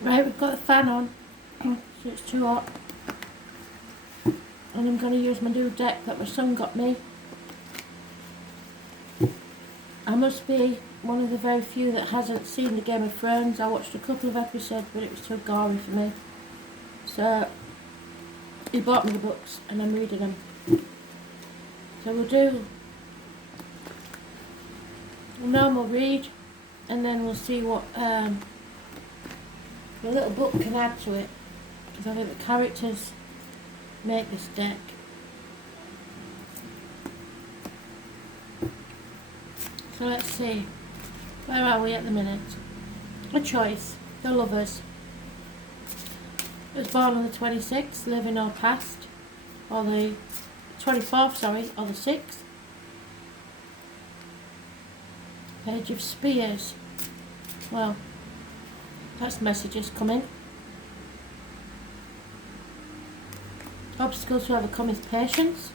Right, we've got the fan on, so it's too hot. And I'm going to use my new deck that my son got me. I must be one of the very few that hasn't seen the Game of Thrones. I watched a couple of episodes, but it was too gory for me. So he bought me the books and I'm reading them. So we'll do a normal read and then we'll see what the little book can add to it. Because I think the characters make this deck. So let's see. Where are we at the minute? A choice. The Lovers. Was born on the 26th, living or past. Or the 24th, sorry, or the 6th. Page of Spears. Well, that's messages coming. Obstacles to overcome is patience.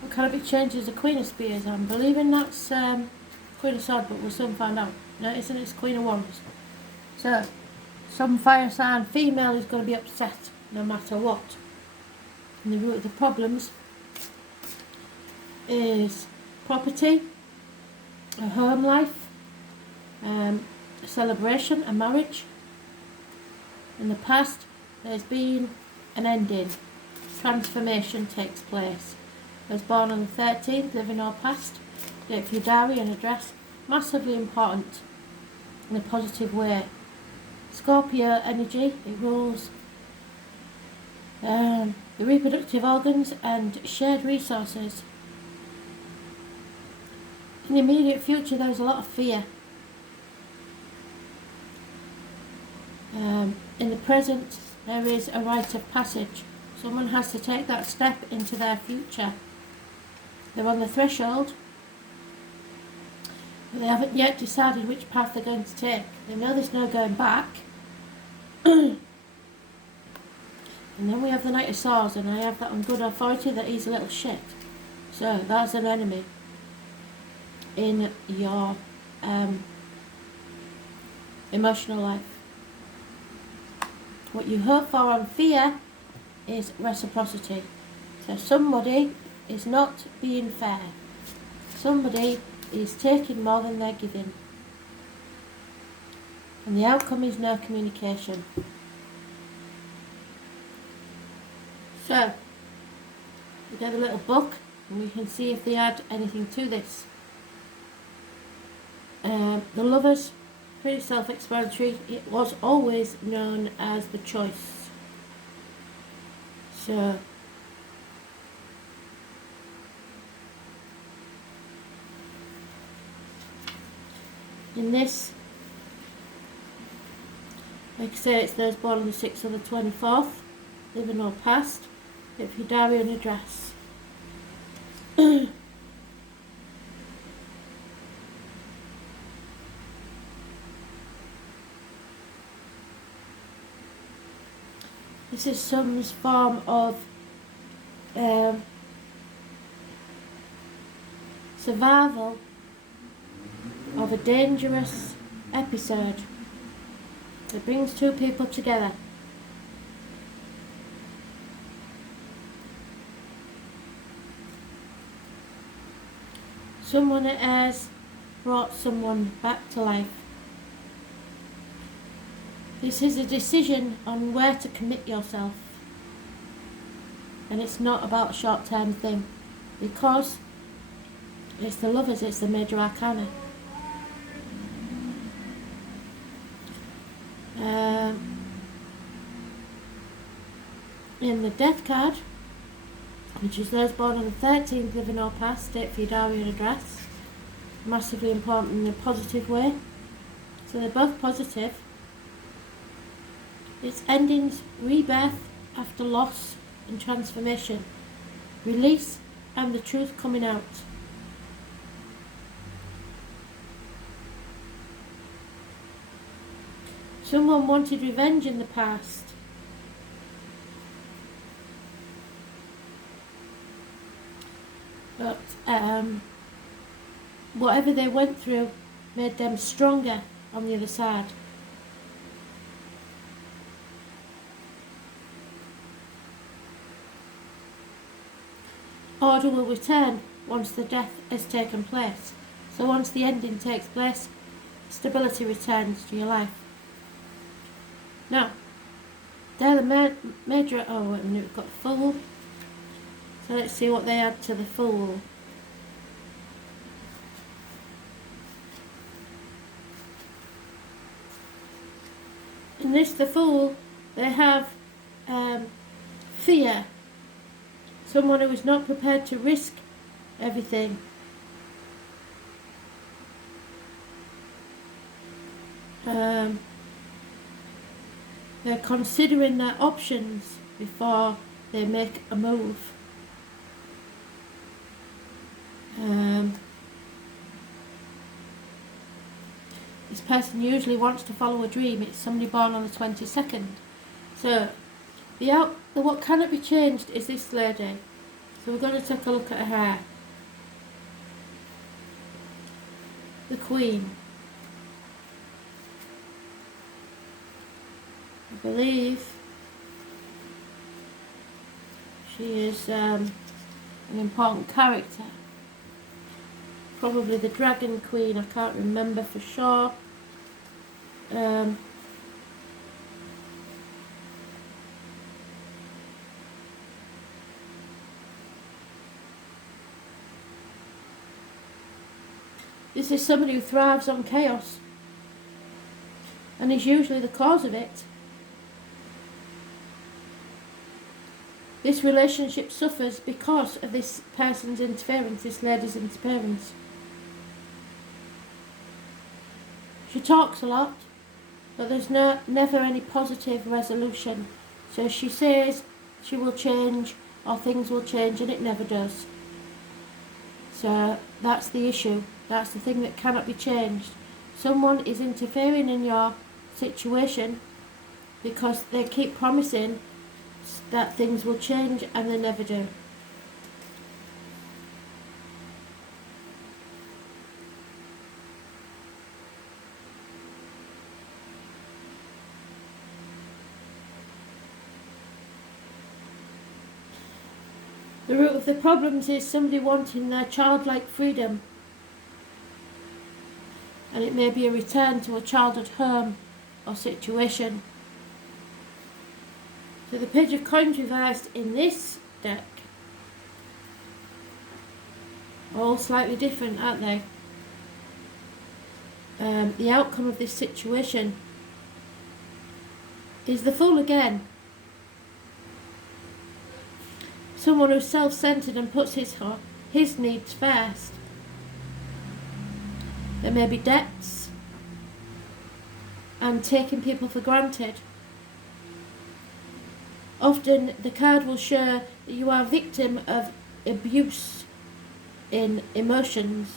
What can it be changed as the Queen of Spears? I'm believing that's Queen of Swords, but we'll soon find out. No, isn't it? It's Queen of Wands. So, some fire sign female is going to be upset no matter what. And the root of the problems is property, a home life, a celebration, a marriage. In the past, there's been an ending. Transformation takes place. I was born on the 13th, living or past. Date for your diary and address. Massively important in a positive way. Scorpio energy, it rules the reproductive organs and shared resources. In the immediate future, there's a lot of fear. In the present, there is a rite of passage. Someone has to take that step into their future. They're on the threshold, but they haven't yet decided which path they're going to take. They know there's no going back. And then we have the Knight of Swords, and I have that on good authority that he's a little shit. So that's an enemy in your emotional life. What you hope for and fear is reciprocity. So somebody is not being fair. Somebody is taking more than they're giving. And the outcome is no communication. So, we get a little book and we can see if they add anything to this. The Lovers, pretty self-explanatory. It was always known as the choice. So, in this, like I say, it's those born on the 6th or the 24th, living or past, if your diary and address. This is some form of survival of a dangerous episode that brings two people together. Someone that has brought someone back to life. This is a decision on where to commit yourself. And it's not about a short-term thing. Because it's the Lovers, it's the major arcana. In the Death card, which is those born on the 13th, living or past, date for your diary and address. Massively important in a positive way. So they're both positive. It's endings, rebirth after loss and transformation. Release and the truth coming out. Someone wanted revenge in the past. But whatever they went through made them stronger on the other side. Order will return once the death has taken place. So once the ending takes place, stability returns to your life. Now, they're the major. Oh, wait a minute, we've got the Fool. So let's see what they add to the Fool. In this, the Fool, they have fear. Someone who is not prepared to risk everything. They're considering their options before they make a move. This person usually wants to follow a dream. It's somebody born on the 22nd. So, what cannot be changed is this lady. So we're going to take a look at her hair. The Queen. I believe she is an important character. Probably the Dragon Queen, I can't remember for sure. This is somebody who thrives on chaos and is usually the cause of it. This relationship suffers because of this person's interference, this lady's interference. She talks a lot, but there's never any positive resolution. So she says she will change or things will change, and it never does. So that's the issue. That's the thing that cannot be changed. Someone is interfering in your situation because they keep promising that things will change and they never do. The root of the problems is somebody wanting their childlike freedom, and it may be a return to a childhood home or situation. So the Page of Coins reversed in this deck are all slightly different, aren't they? The outcome of this situation is the Fool again. Someone who's self-centered and puts his needs first. There may be debts and taking people for granted. Often the card will show that you are a victim of abuse in emotions.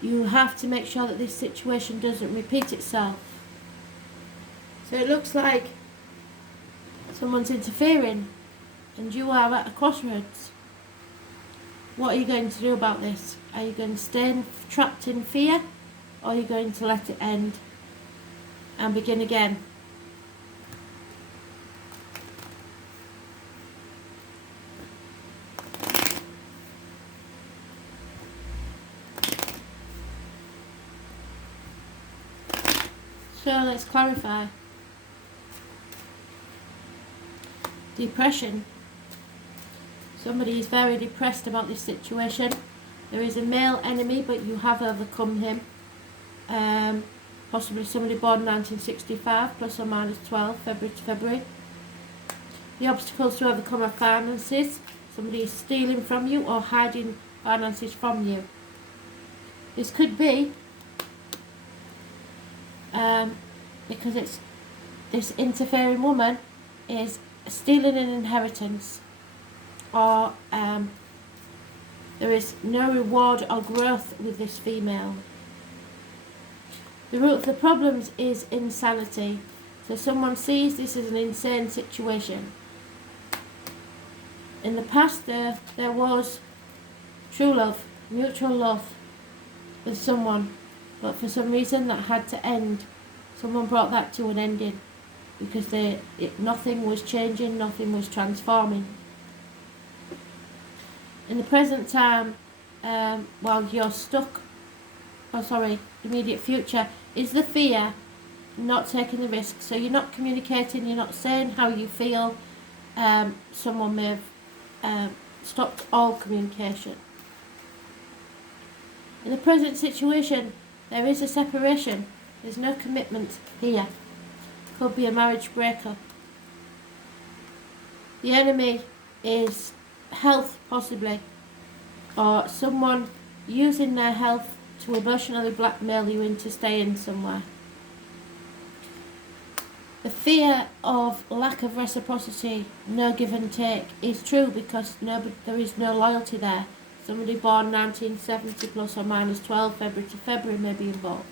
You have to make sure that this situation doesn't repeat itself. So it looks like someone's interfering and you are at a crossroads. What are you going to do about this? Are you going to stay trapped in fear, or are you going to let it end and begin again? So let's clarify. Depression. Somebody is very depressed about this situation. There is a male enemy, but you have overcome him. Possibly somebody born 1965, plus or minus 12, February to February. The obstacles to overcome are finances. Somebody is stealing from you or hiding finances from you. This could be because it's this interfering woman is stealing an inheritance, or there is no reward or growth with this female. The root of the problems is insanity. So someone sees this as an insane situation. In the past there was true love, mutual love with someone, but for some reason that had to end. Someone brought that to an ending because nothing was changing, nothing was transforming. In the present time, while you're stuck, immediate future, is the fear, not taking the risk. So you're not communicating, you're not saying how you feel. Someone may have stopped all communication. In the present situation, there is a separation. There's no commitment here. Could be a marriage breakup. The enemy is health, possibly, or someone using their health to emotionally blackmail you into staying somewhere. The fear of lack of reciprocity, no give and take, is true because there is no loyalty there. Somebody born 1970 plus or minus 12 February to February may be involved.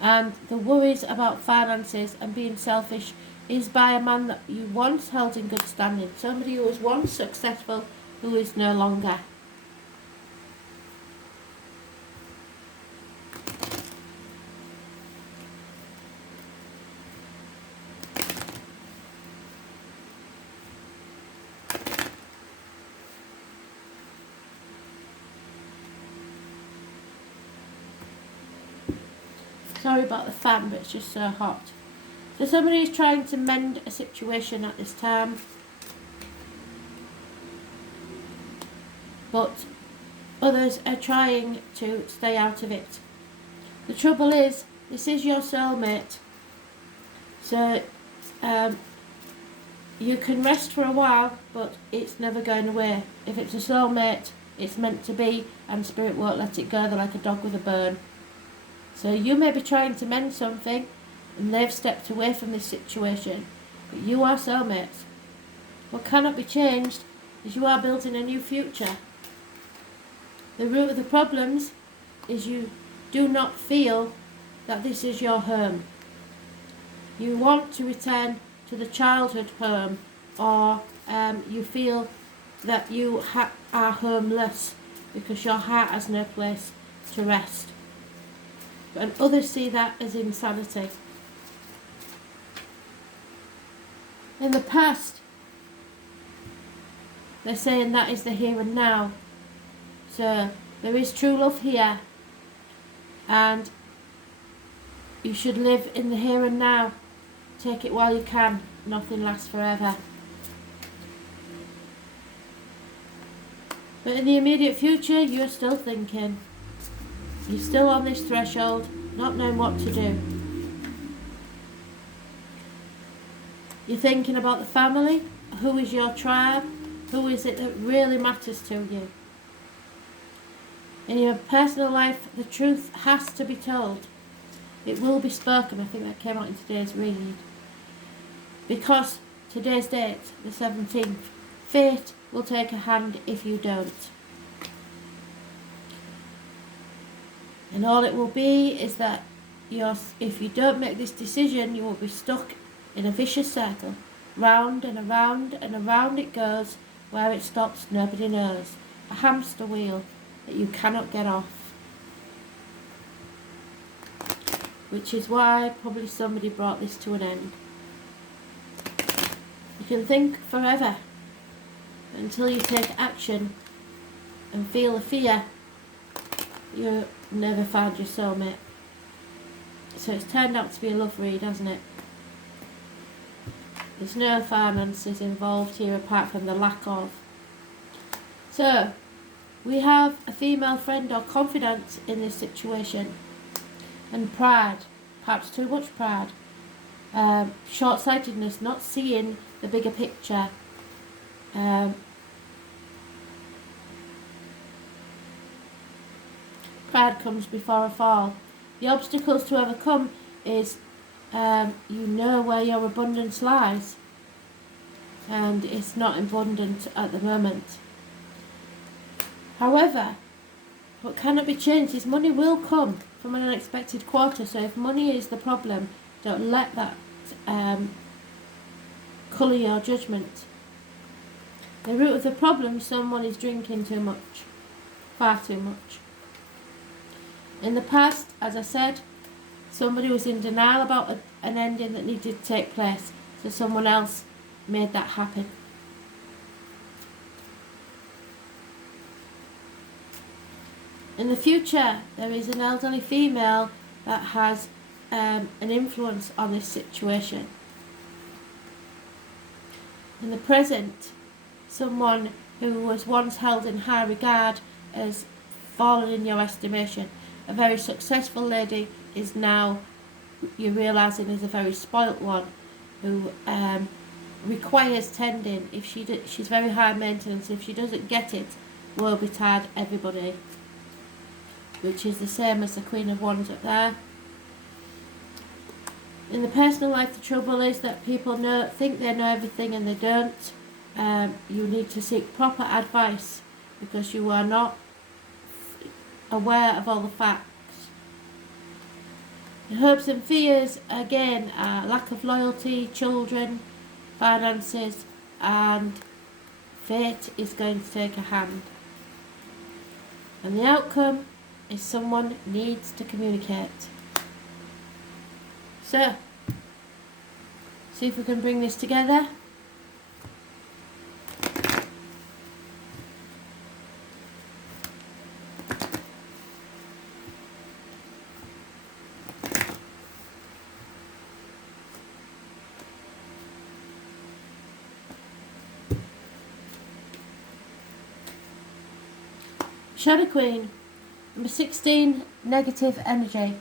And the worries about finances and being selfish is by a man that you once held in good standing. Somebody who was once successful, who is no longer. Sorry about the fan, but it's just so hot. So somebody is trying to mend a situation at this time, but others are trying to stay out of it. The trouble is, this is your soulmate, so you can rest for a while, but it's never going away. If it's a soulmate, it's meant to be, and spirit won't let it go. They're like a dog with a bone. So you may be trying to mend something, and they've stepped away from this situation, but you are soulmates. What cannot be changed is you are building a new future. The root of the problems is you do not feel that this is your home. You want to return to the childhood home, or you feel that you are homeless because your heart has no place to rest. And others see that as insanity. In the past, they're saying that is the here and now. So there is true love here, and you should live in the here and now. Take it while you can. Nothing lasts forever. But in the immediate future, you're still thinking. You're still on this threshold, not knowing what to do. You're thinking about the family. Who is your tribe? Who is it that really matters to you? In your personal life, the truth has to be told. It will be spoken. I think that came out in today's read. Because today's date, the 17th, fate will take a hand if you don't. And all it will be is that if you don't make this decision, you will be stuck in a vicious circle. Round and around and around it goes. Where it stops, nobody knows. A hamster wheel that you cannot get off. Which is why probably somebody brought this to an end. You can think forever until you take action and feel the fear. You never found your soulmate. So it's turned out to be a love read, hasn't it? There's no finances involved here apart from the lack of. So we have a female friend or confidant in this situation, and pride, perhaps too much pride, short-sightedness, not seeing the bigger picture. Pride comes before a fall. The obstacles to overcome is you know where your abundance lies, and it's not abundant at the moment. However, what cannot be changed is money will come from an unexpected quarter. So if money is the problem, don't let that colour your judgment. The root of the problem, someone is drinking too much. Far too much. In the past, as I said, somebody was in denial about an ending that needed to take place, so someone else made that happen. In the future, there is an elderly female that has an influence on this situation. In the present, someone who was once held in high regard has fallen in your estimation. A very successful lady is now, you're realising, is a very spoilt one who requires tending. If she's very high maintenance. If she doesn't get it, woe betide everybody. Which is the same as the Queen of Wands up there. In the personal life, the trouble is that people think they know everything and they don't. You need to seek proper advice because you are not aware of all the facts. The hopes and fears, again, are lack of loyalty, children, finances, and fate is going to take a hand. And the outcome is someone needs to communicate. So, see if we can bring this together. Shadow Queen, number 16, negative energy.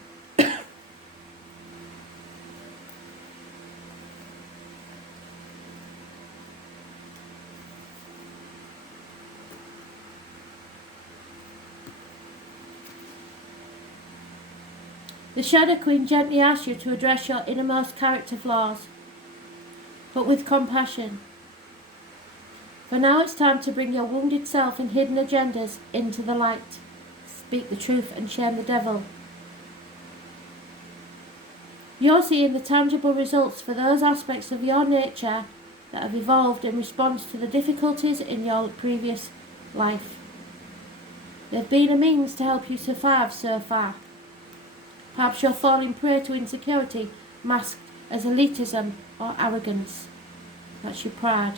The Shadow Queen gently asks you to address your innermost character flaws, but with compassion. For now it's time to bring your wounded self and hidden agendas into the light. Speak the truth and shame the devil. You're seeing the tangible results for those aspects of your nature that have evolved in response to the difficulties in your previous life. They've been a means to help you survive so far. Perhaps you're falling prey to insecurity masked as elitism or arrogance. That's your pride.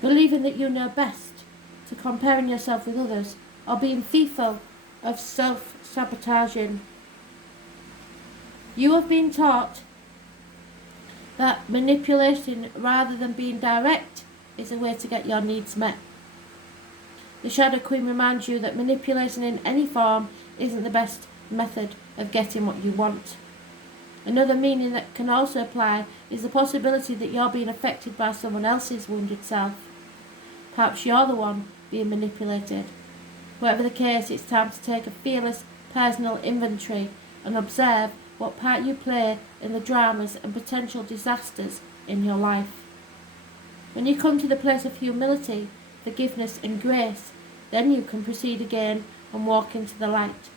Believing that you know best, to comparing yourself with others, or being fearful of self-sabotaging. You have been taught that manipulating rather than being direct is a way to get your needs met. The Shadow Queen reminds you that manipulation in any form isn't the best method of getting what you want. Another meaning that can also apply is the possibility that you're being affected by someone else's wounded self. Perhaps you're the one being manipulated. Whatever the case, it's time to take a fearless personal inventory and observe what part you play in the dramas and potential disasters in your life. When you come to the place of humility, forgiveness and grace, then you can proceed again and walk into the light.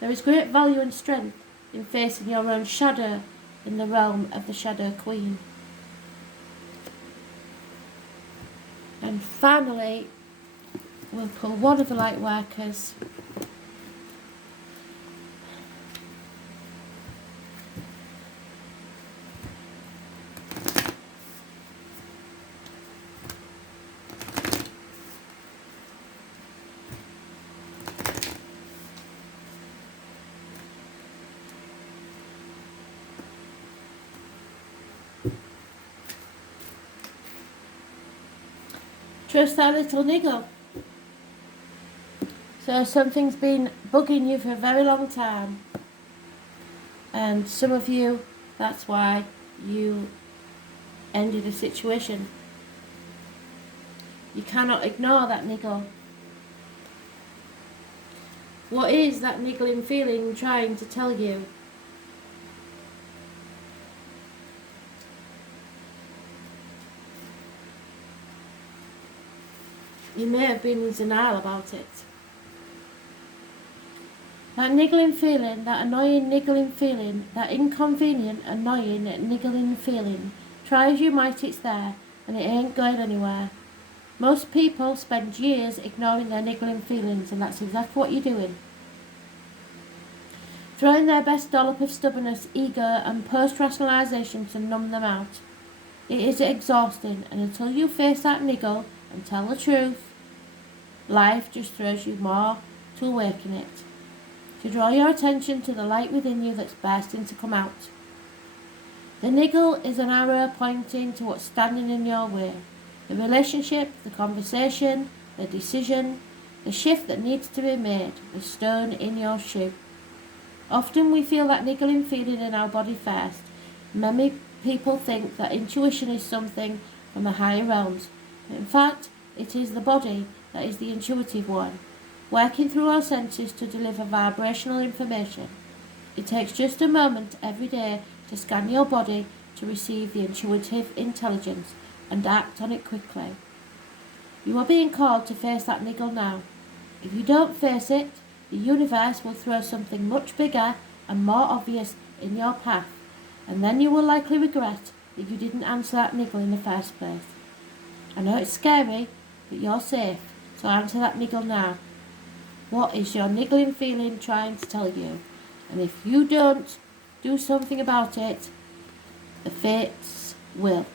There is great value and strength in facing your own shadow in the realm of the Shadow Queen. And finally, we'll pull one of the light workers. Trust that little niggle. So something's been bugging you for a very long time. And some of you, that's why you ended a situation. You cannot ignore that niggle. What is that niggling feeling trying to tell you? You may have been in denial about it. That niggling feeling, that annoying niggling feeling, that inconvenient, annoying niggling feeling, try as you might, it's there, and it ain't going anywhere. Most people spend years ignoring their niggling feelings, and that's exactly what you're doing. Throwing their best dollop of stubbornness, ego and post-rationalisation to numb them out. It is exhausting, and until you face that niggle and tell the truth, life just throws you more to awaken it. To draw your attention to the light within you that's bursting to come out. The niggle is an arrow pointing to what's standing in your way. The relationship, the conversation, the decision, the shift that needs to be made, the stone in your shoe. Often we feel that niggling feeling in our body first. Many people think that intuition is something from the higher realms. In fact, it is the body that is the intuitive one, working through our senses to deliver vibrational information. It takes just a moment every day to scan your body to receive the intuitive intelligence and act on it quickly. You are being called to face that niggle now. If you don't face it, the universe will throw something much bigger and more obvious in your path, and then you will likely regret that you didn't answer that niggle in the first place. I know it's scary, but you're safe, so answer that niggle now. What is your niggling feeling trying to tell you? And if you don't do something about it, the fates will.